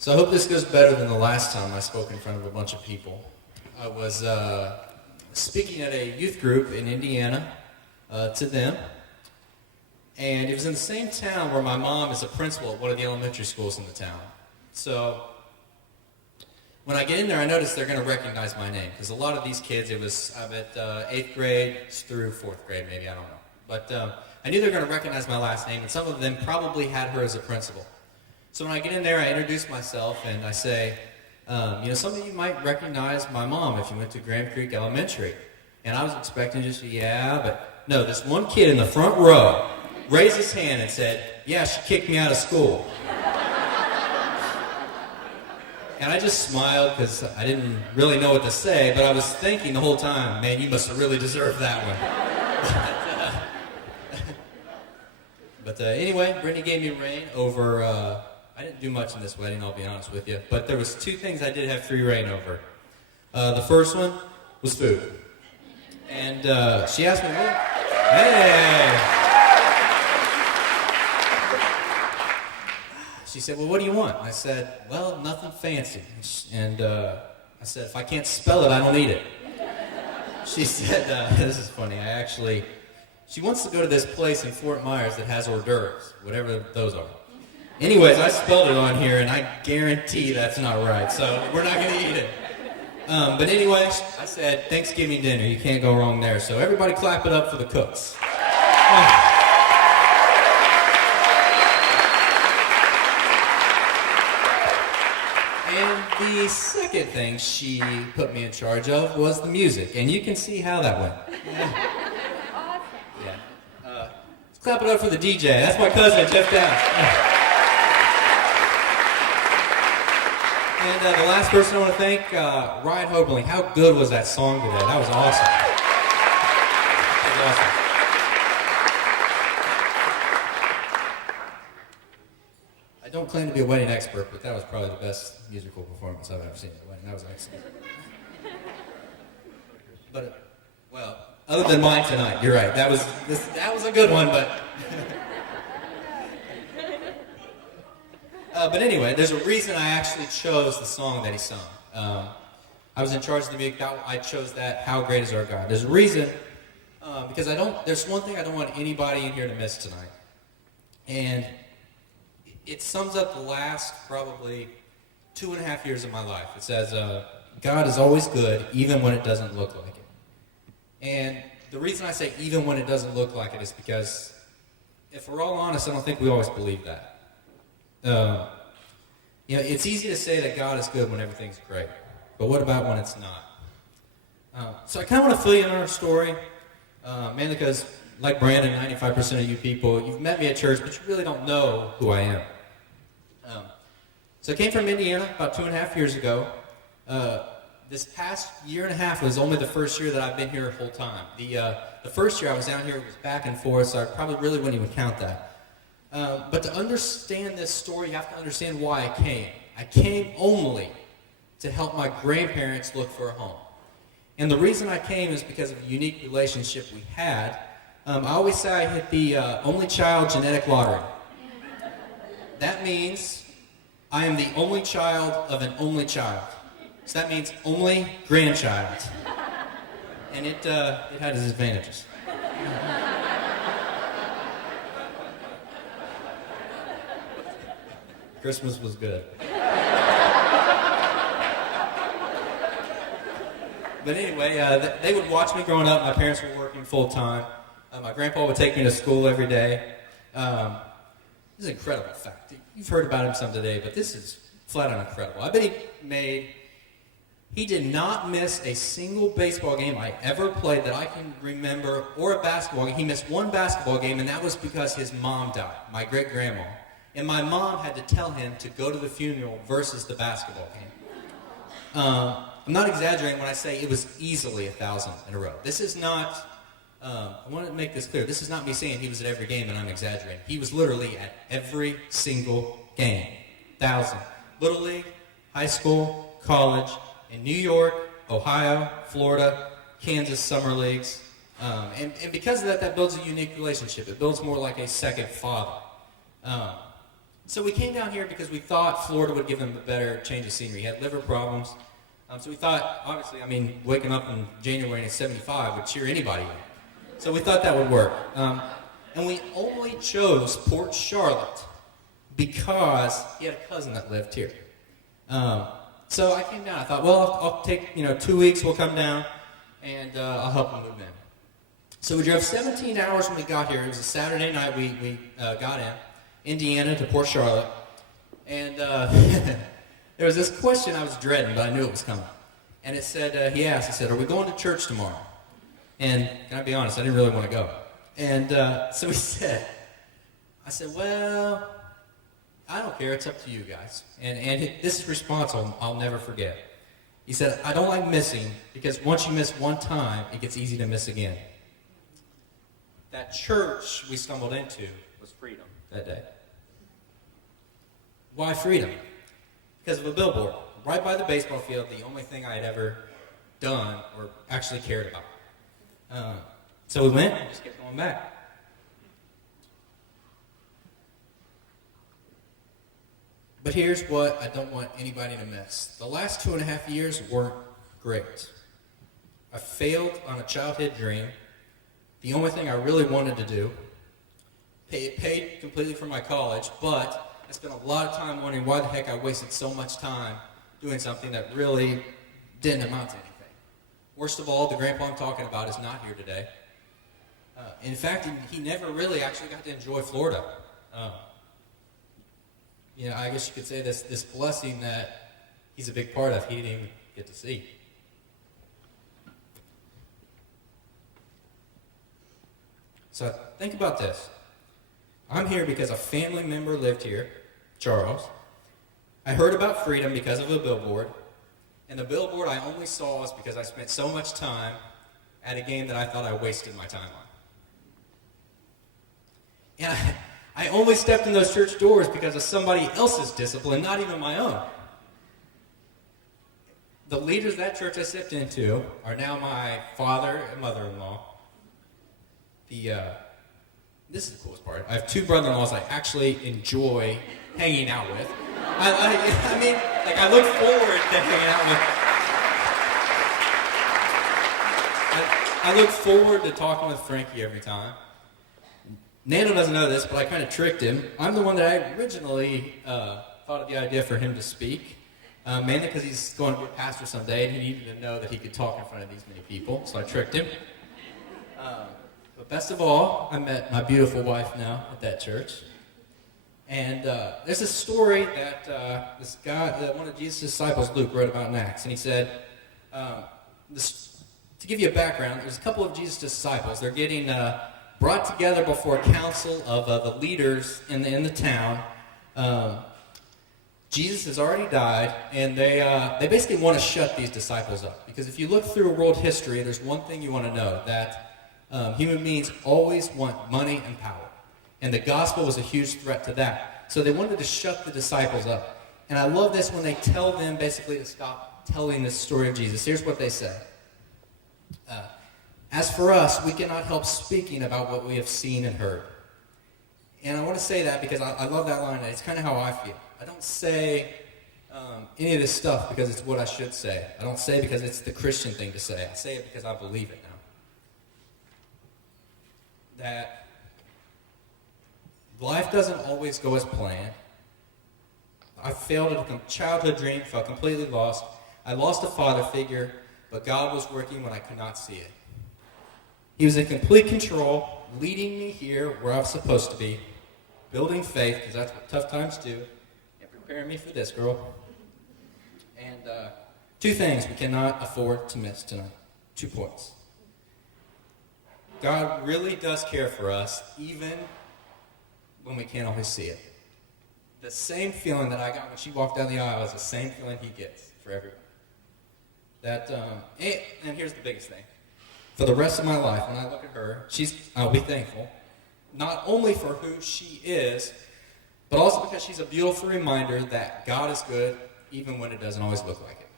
So I hope this goes better than the last time I spoke in front of a bunch of people. I was speaking at a youth group in Indiana to them, and it was in the same town where my mom is a principal at one of the elementary schools in the town. So when I get in there, I notice they're going to recognize my name, because a lot of these kids, I'm at 8th grade through 4th grade, maybe, I don't know. But I knew they were going to recognize my last name, and some of them probably had her as a principal. So when I get in there, I introduce myself, and I say, some of you might recognize my mom if you went to Grand Creek Elementary. And I was expecting just, but no, this one kid in the front row raised his hand and said, yeah, she kicked me out of school. And I just smiled because I didn't really know what to say, but I was thinking the whole time, man, you must have really deserved that one. But anyway, Brittany gave me reign over, I didn't do much in this wedding, I'll be honest with you, but there was two things I did have free reign over. The first one was food. And she asked me, hey! She said, well, what do you want? I said, well, nothing fancy. And I said, if I can't spell it, I don't eat it. She said, this is funny, she wants to go to this place in Fort Myers that has hors d'oeuvres, whatever those are. Anyways, I spelled it on here, and I guarantee that's not right, so we're not going to eat it. But anyway, I said, Thanksgiving dinner, you can't go wrong there. So everybody clap it up for the cooks. And the second thing she put me in charge of was the music, and you can see how that went. Yeah. Let's clap it up for the DJ. That's my cousin, Jeff Downs. And the last person I want to thank, Ryan Hoberling. How good was that song today? That was awesome. That was awesome. I don't claim to be a wedding expert, but that was probably the best musical performance I've ever seen at a wedding. That was excellent. But, other than mine tonight, you're right. That was a good one, but... But anyway, there's a reason I actually chose the song that he sung. I was in charge of the music. I chose that, How Great Is Our God. There's a reason, because there's one thing I don't want anybody in here to miss tonight. And it sums up the last probably 2.5 years of my life. It says, God is always good, even when it doesn't look like it. And the reason I say even when it doesn't look like it is because, if we're all honest, I don't think we always believe that. It's easy to say that God is good when everything's great, but what about when it's not? So I kind of want to fill you in on our story, mainly because, like Brandon, 95% of you people, you've met me at church, but you really don't know who I am. So I came from Indiana about 2.5 years ago. This past 1.5 years was only the first year that I've been here the whole time. The first year I was down here was back and forth, so I probably really wouldn't even count that. But to understand this story, you have to understand why I came. I came only to help my grandparents look for a home. And the reason I came is because of a unique relationship we had. I always say I hit the only child genetic lottery. That means I am the only child of an only child. So that means only grandchild. And it had its advantages. Christmas was good. But anyway, they would watch me growing up. My parents were working full time. My grandpa would take me to school every day. This is an incredible fact. You've heard about him some today, but this is flat out incredible. I bet he did not miss a single baseball game I ever played that I can remember, or a basketball game. He missed one basketball game, and that was because his mom died, my great-grandma. And my mom had to tell him to go to the funeral versus the basketball game. I'm not exaggerating when I say it was easily 1,000 in a row. This is not, I want to make this clear, this is not me saying he was at every game and I'm exaggerating. He was literally at every single game. 1,000. Little League, high school, college, in New York, Ohio, Florida, Kansas summer leagues. And because of that, that builds a unique relationship. It builds more like a second father. So we came down here because we thought Florida would give him a better change of scenery. He had liver problems. So we thought, obviously, waking up in January at 75 would cheer anybody up. So we thought that would work. And we only chose Port Charlotte because he had a cousin that lived here. So I came down. I thought, well, I'll take 2 weeks. We'll come down, and I'll help him move in. So we drove 17 hours when we got here. It was a Saturday night. We got in Indiana to Port Charlotte, and there was this question I was dreading, but I knew it was coming. And it said, he said, "Are we going to church tomorrow?" And can I be honest? I didn't really want to go. And so I said, well, I don't care. It's up to you guys. And this response I'll never forget. He said, "I don't like missing because once you miss one time, it gets easy to miss again." That church we stumbled into was Freedom that day. Why Freedom? Because of a billboard right by the baseball field, the only thing I had ever done or actually cared about. So we went and just kept going back. But here's what I don't want anybody to miss. The last 2.5 years weren't great. I failed on a childhood dream. The only thing I really wanted to do. It paid completely for my college, but I spent a lot of time wondering why the heck I wasted so much time doing something that really didn't amount to anything. Worst of all, the grandpa I'm talking about is not here today. In fact, he never really actually got to enjoy Florida. I guess you could say this blessing that he's a big part of, he didn't even get to see. So think about this. I'm here because a family member lived here, Charles. I heard about Freedom because of a billboard. And the billboard I only saw was because I spent so much time at a game that I thought I wasted my time on. And I only stepped in those church doors because of somebody else's discipline, not even my own. The leaders of that church I stepped into are now my father and mother-in-law. This is the coolest part. I have 2 brother-in-laws I actually enjoy hanging out with. I look forward to hanging out with. I look forward to talking with Frankie every time. Nano doesn't know this, but I kind of tricked him. I'm the one that I originally thought of the idea for him to speak, mainly because he's going to be a pastor someday, and he needed to know that he could talk in front of these many people, so I tricked him. But best of all, I met my beautiful wife now at that church. And there's a story that this guy, one of Jesus' disciples, Luke, wrote about in Acts. And he said, to give you a background, there's a couple of Jesus' disciples. They're getting brought together before a council of the leaders in the town. Jesus has already died, and they basically want to shut these disciples up. Because if you look through world history, there's one thing you want to know, that human beings always want money and power. And the gospel was a huge threat to that. So they wanted to shut the disciples up. And I love this when they tell them basically to stop telling this story of Jesus. Here's what they say. As for us, we cannot help speaking about what we have seen and heard. And I want to say that because I love that line. It's kind of how I feel. I don't say any of this stuff because it's what I should say. I don't say it because it's the Christian thing to say. I say it because I believe it now. That life doesn't always go as planned. I failed at a childhood dream, felt completely lost. I lost a father figure, but God was working when I could not see it. He was in complete control, leading me here where I was supposed to be, building faith, because that's what tough times do, and preparing me for this, girl. And 2 things we cannot afford to miss tonight. 2 points. God really does care for us, even when we can't always see it. The same feeling that I got when she walked down the aisle is the same feeling he gets for everyone. And here's the biggest thing. For the rest of my life, when I look at her, I'll be thankful, not only for who she is, but also because she's a beautiful reminder that God is good, even when it doesn't always look like it.